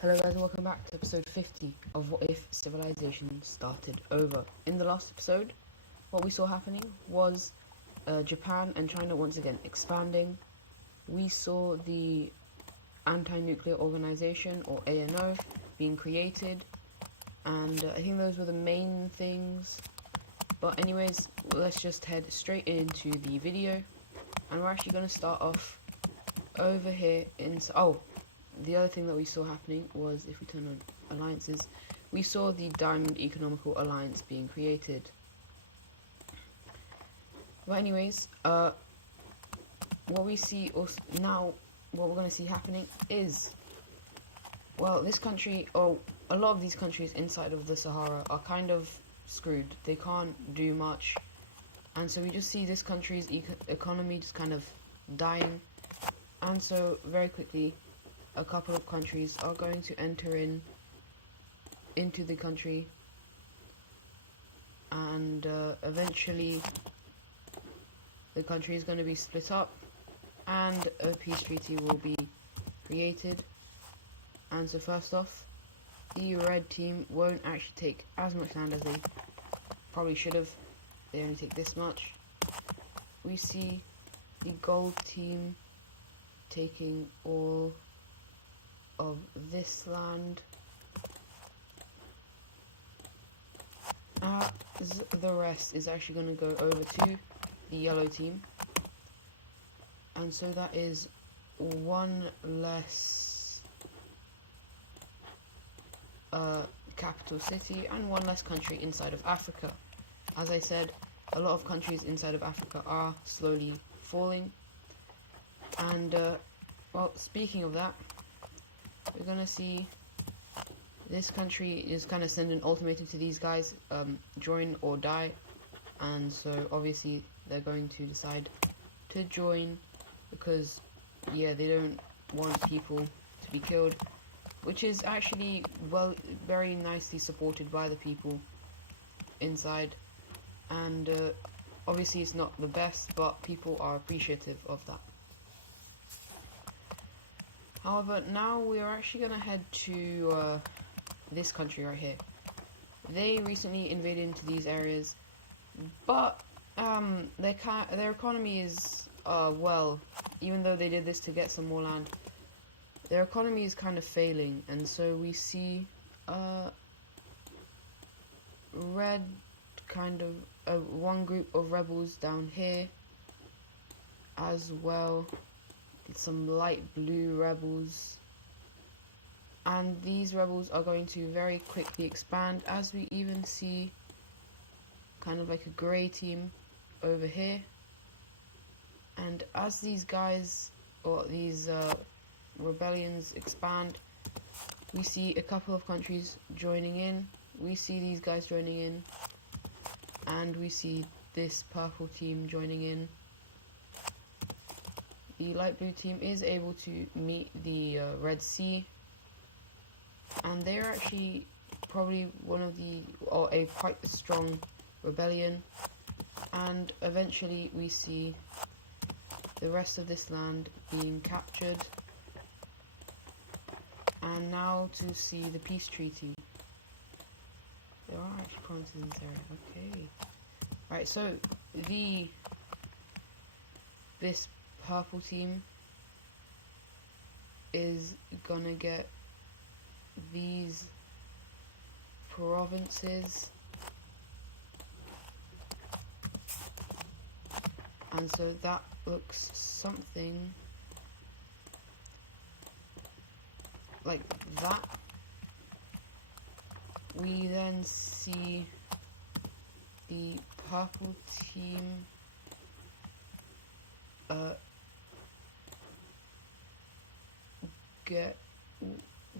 Hello guys and welcome back to episode 50 of What If Civilization Started Over. In the last episode, what we saw happening was Japan and China once again expanding. We saw the Anti-Nuclear Organization, or ANO, being created, and I think those were the main things. But anyways, let's just head straight into the video, and we're actually going to start off over here in... the other thing that we saw happening was, if we turn on alliances, we saw the Diamond Economical Alliance being created. But anyways, what we see also now, what we're going to see happening is, well, this country, or a lot of these countries inside of the Sahara are kind of screwed. They can't do much, and so we just see this country's economy just kind of dying. And so very quickly, a couple of countries are going to enter into the country, and eventually the country is going to be split up and a peace treaty will be created. And so first off, the red team won't actually take as much land as they probably should have. They only take this much. We see the gold team taking all of this land, as the rest is actually going to go over to the yellow team, and so that is one less capital city and one less country inside of Africa. As I said, a lot of countries inside of Africa are slowly falling, and well, speaking of that, we're gonna see this country is kind of sending an ultimatum to these guys, join or die. And so obviously they're going to decide to join because, yeah, they don't want people to be killed, which is actually, well, very nicely supported by the people inside. And obviously it's not the best, but people are appreciative of that. However, now we are actually going to head to this country right here. They recently invaded into these areas, but their economy is, well, even though they did this to get some more land, their economy is kind of failing. And so we see red kind of one group of rebels down here, as well some light blue rebels, and these rebels are going to very quickly expand, as we even see kind of like a grey team over here. And as these guys, or these rebellions expand, we see a couple of countries joining in. We see these guys joining in, and we see this purple team joining in. The light blue team is able to meet the Red Sea, and they are actually probably one of the, or a quite strong rebellion. And eventually we see the rest of this land being captured. And now to see the peace treaty. There are actually provinces in this area. Okay. Alright, so this purple team is gonna get these provinces, and so that looks something like that. We then see the purple team get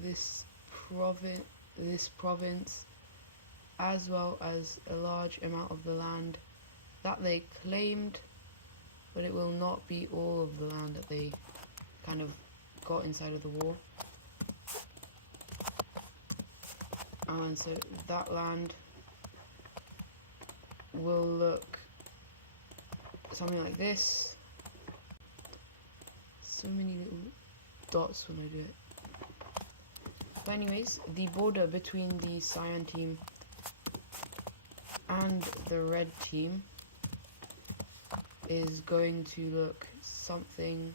this province, as well as a large amount of the land that they claimed, but it will not be all of the land that they kind of got inside of the war. And so that land will look something like this. So many little dots when I do it. But anyways, the border between the cyan team and the red team is going to look something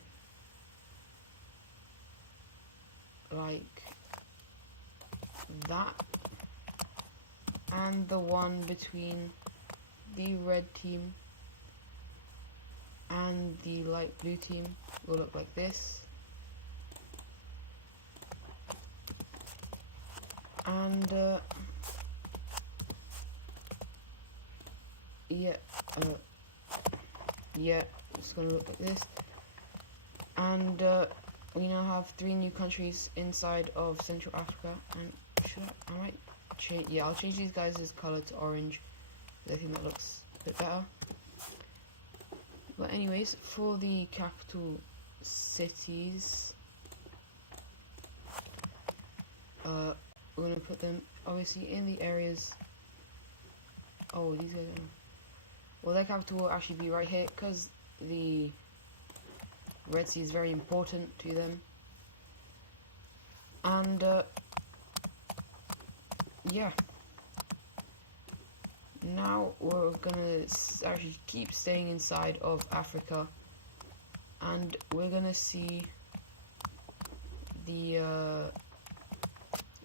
like that, and the one between the red team and the light blue team will look like this. And yeah, it's gonna look like this. And we now have 3 new countries inside of Central Africa. And I might change. Yeah, I'll change these guys' color to orange. I think that looks a bit better. But anyways, for the capital cities, we're gonna put them obviously in the areas. Oh, these guys are. Well, their capital will actually be right here because the Red Sea is very important to them. And yeah. Now we're gonna actually keep staying inside of Africa, and we're gonna see the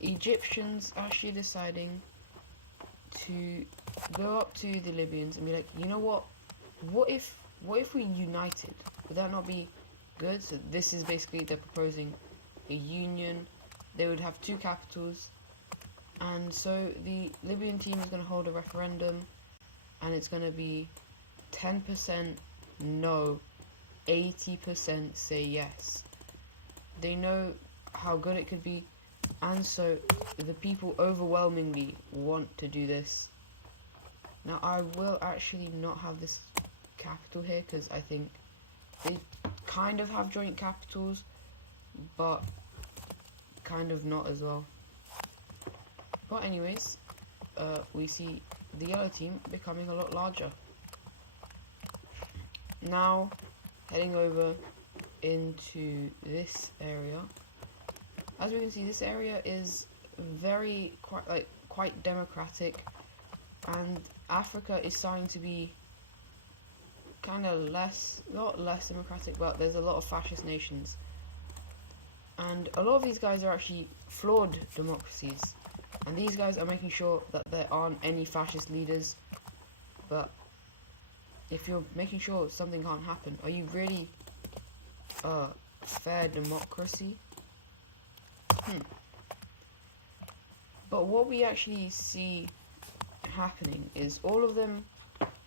Egyptians actually deciding to go up to the Libyans and be like, you know what? What if we united? Would that not be good? So this is basically they're proposing a union. They would have 2 capitals. And so the Libyan team is going to hold a referendum, and it's going to be 10% no, 80% say yes. They know how good it could be, and so the people overwhelmingly want to do this. Now I will actually not have this capital here because I think they kind of have joint capitals, but kind of not as well. But anyways, we see the yellow team becoming a lot larger. Now, heading over into this area. As we can see, this area is quite democratic, and Africa is starting to be kind of not less democratic, but there's a lot of fascist nations. And a lot of these guys are actually flawed democracies. And these guys are making sure that there aren't any fascist leaders. But if you're making sure something can't happen, are you really a fair democracy? But what we actually see happening is all of them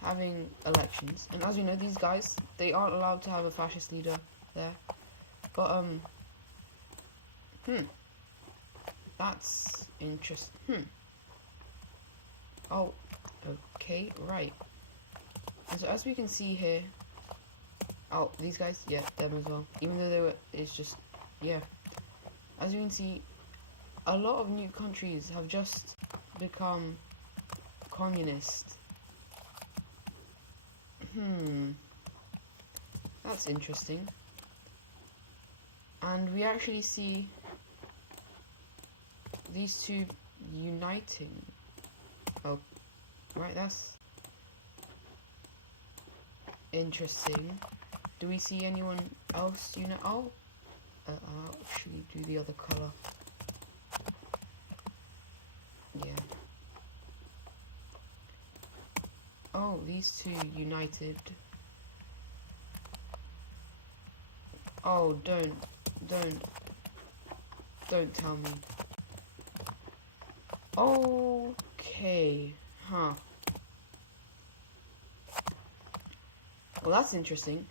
having elections. And as we know, these guys, they aren't allowed to have a fascist leader there. But that's interesting. Oh, okay, right. And so as we can see here, oh, these guys, yeah, them as well. Even though it's just, yeah. As you can see, a lot of new countries have just become communist. That's interesting. And we actually see these 2 uniting. Oh, right, that's interesting. Do we see anyone else unite? Oh, I'll actually do the other color. Yeah. Oh, these 2 united. Oh, don't tell me. Okay, huh. Well, that's interesting.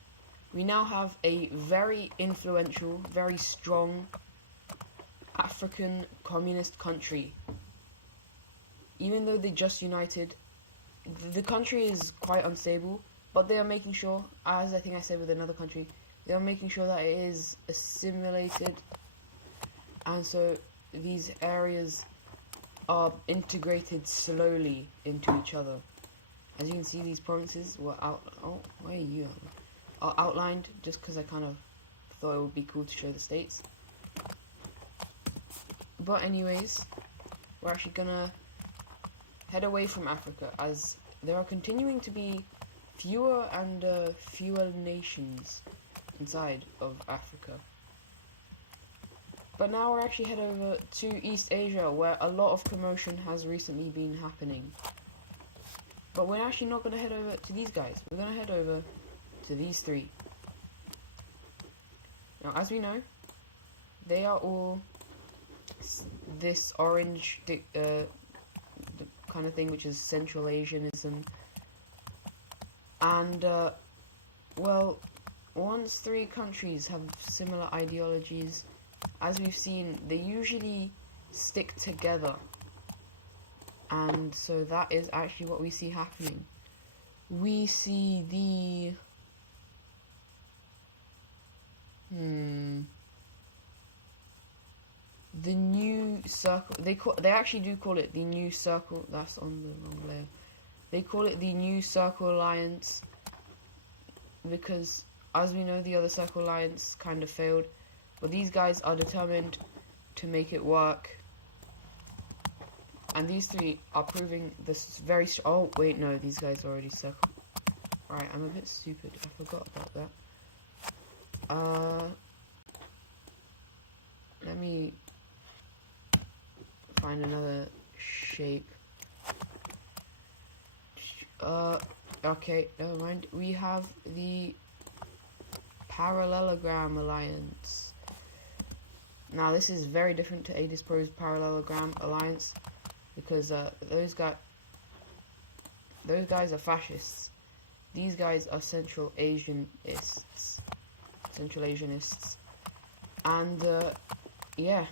We now have a very influential, very strong African communist country. Even though they just united, the country is quite unstable, but they are making sure, as I think I said with another country, they are making sure that it is assimilated, and so these areas are integrated slowly into each other. As you can see, these provinces were where are you? Are outlined just because I kind of thought it would be cool to show the states. But anyways, we're actually gonna head away from Africa, as there are continuing to be fewer and fewer nations inside of Africa. But now we're actually head over to East Asia, where a lot of commotion has recently been happening. But we're actually not going to head over to these guys. We're going to head over to these three. Now, as we know, they are all this orange the kind of thing, which is Central Asianism. And, well, once three countries have similar ideologies, as we've seen, they usually stick together. And so that is actually what we see happening. We see the new circle. They actually do call it the new circle. That's on the wrong layer. They call it the new circle alliance because, as we know, the other circle alliance kind of failed. But these guys are determined to make it work. And these three are proving this very oh, wait, no, these guys are already circled. Right, I'm a bit stupid. I forgot about that. Let me find another shape. Okay, never mind. We have the Parallelogram Alliance. Now, this is very different to Adis Pro's Parallelogram Alliance, because those guys are fascists. These guys are Central Asianists, and yeah,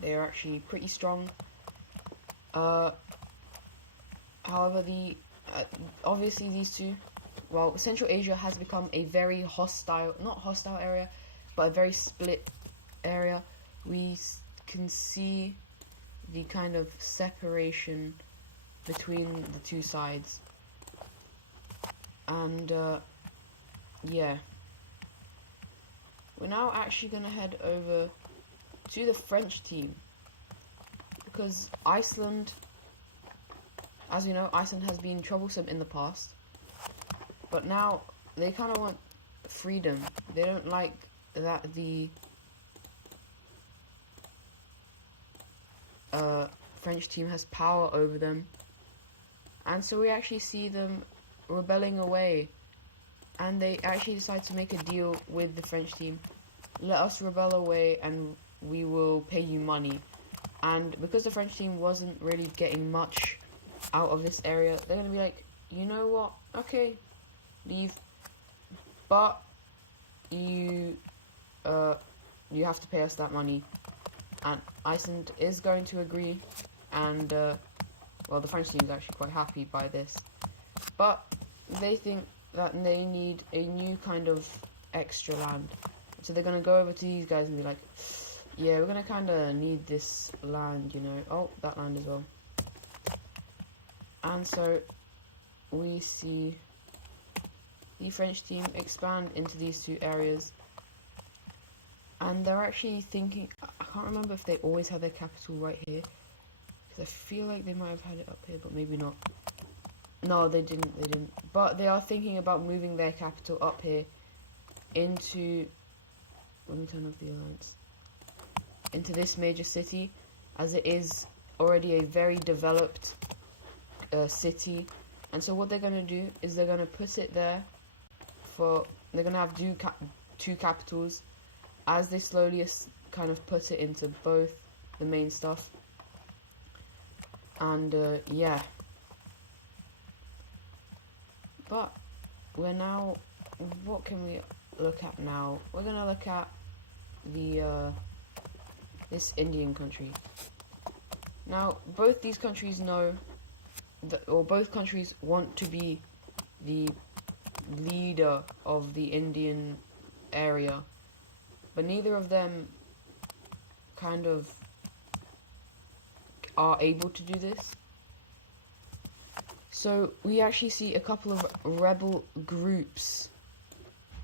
they are actually pretty strong. However, obviously these two, well, Central Asia has become a very not hostile area, but a very split area. We can see the kind of separation between the two sides. And yeah, we're now actually gonna head over to the French team, because Iceland, as we know, Iceland has been troublesome in the past, but now they kind of want freedom. They don't like that the French team has power over them, and so we actually see them rebelling away, and they actually decide to make a deal with the French team. Let us rebel away and we will pay you money. And because the French team wasn't really getting much out of this area, they're gonna be like, you know what, okay, leave, but you have to pay us that money. And Iceland is going to agree, and well, the French team is actually quite happy by this, but they think that they need a new kind of extra land. So they're going to go over to these guys and be like, yeah, we're going to kind of need this land, you know. Oh, that land as well. And so we see the French team expand into these two areas. And they're actually thinking, I can't remember if they always had their capital right here, because I feel like they might have had it up here, but maybe not. No, they didn't. But they are thinking about moving their capital up here into, let me turn off the alliance, into this major city, as it is already a very developed city. And so what they're going to do is they're going to put it there they're going to have two capitals, as they slowly kind of put it into both the main stuff. And yeah, but we're now, what can we look at now? We're gonna look at the this Indian country. Now, both these countries know that, or both countries want to be the leader of the Indian area, but neither of them kind of are able to do this. So we actually see a couple of rebel groups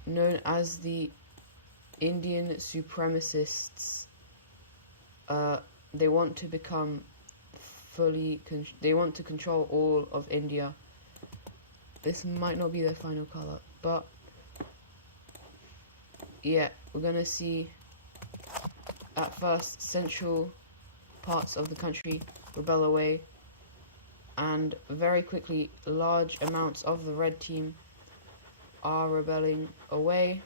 known as the Indian supremacists they want to become they want to control all of India. This might not be their final color, but yeah, we're gonna see at first central parts of the country rebel away, and very quickly large amounts of the red team are rebelling away,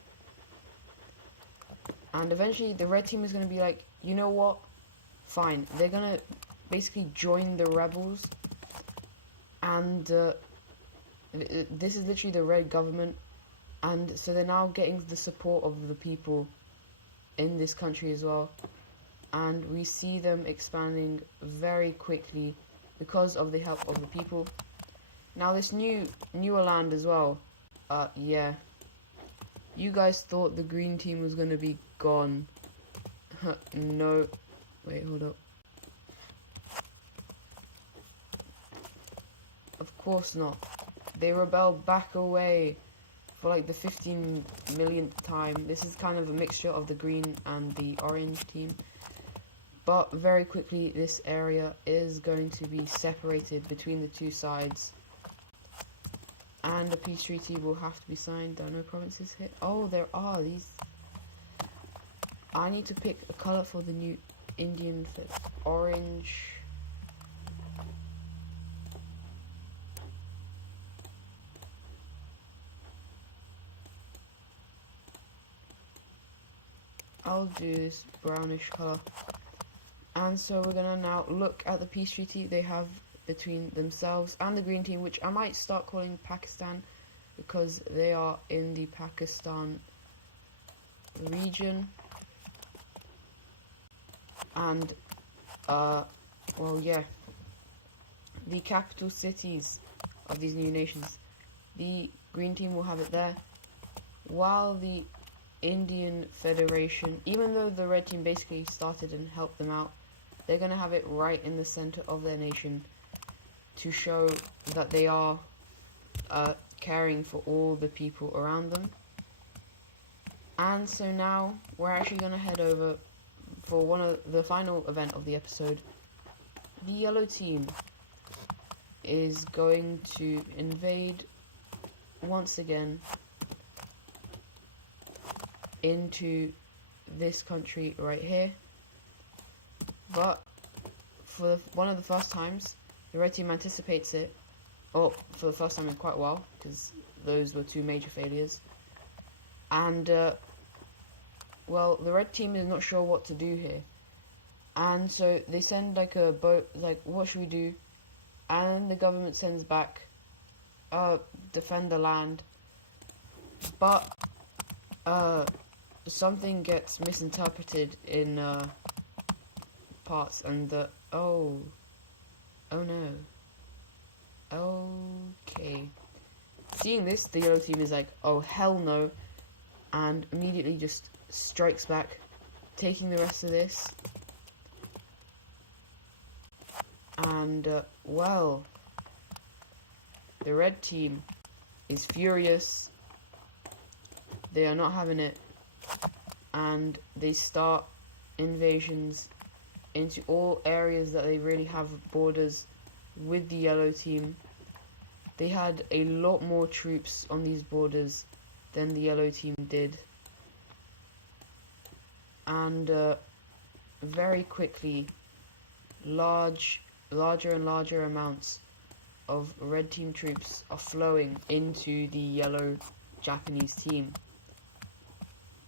and eventually the red team is going to be like, you know what, fine, they're going to basically join the rebels, and this is literally the red government, and so they're now getting the support of the people in this country as well, and we see them expanding very quickly because of the help of the people. Now this newer land as well, yeah, you guys thought the green team was gonna be gone. No, wait, hold up. Of course not. They rebelled back away for like the 15 millionth time. This is kind of a mixture of the green and the orange team. But very quickly, this area is going to be separated between the two sides. And a peace treaty will have to be signed. There are no provinces here. Oh, there are these. I need to pick a color for the new Indian flag. Orange. I'll do this brownish color. And so we're gonna now look at the peace treaty they have between themselves and the green team, which I might start calling Pakistan because they are in the Pakistan region. And well, yeah, the capital cities of these new nations, the green team will have it there, while the Indian Federation, even though the red team basically started and helped them out, they're going to have it right in the center of their nation to show that they are caring for all the people around them. And so now we're actually going to head over for one of the final event of the episode. The yellow team is going to invade once again into this country right here, but for one of the first times the red team anticipates it, for the first time in quite a while, because those were two major failures, and well, the red team is not sure what to do here, and so they send like a boat, like, what should we do? And the government sends back, defend the land, but something gets misinterpreted in parts, and oh no. Okay. Seeing this, the yellow team is like, oh hell no, and immediately just strikes back, taking the rest of this. And well, the red team is furious. They are not having it, and they start invasions into all areas that they really have borders with the yellow team. They had a lot more troops on these borders than the yellow team did, and very quickly larger and larger amounts of red team troops are flowing into the yellow Japanese team.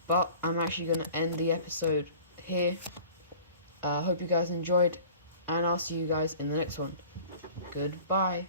But I'm actually going to end the episode here. Hope you guys enjoyed, and I'll see you guys in the next one. Goodbye.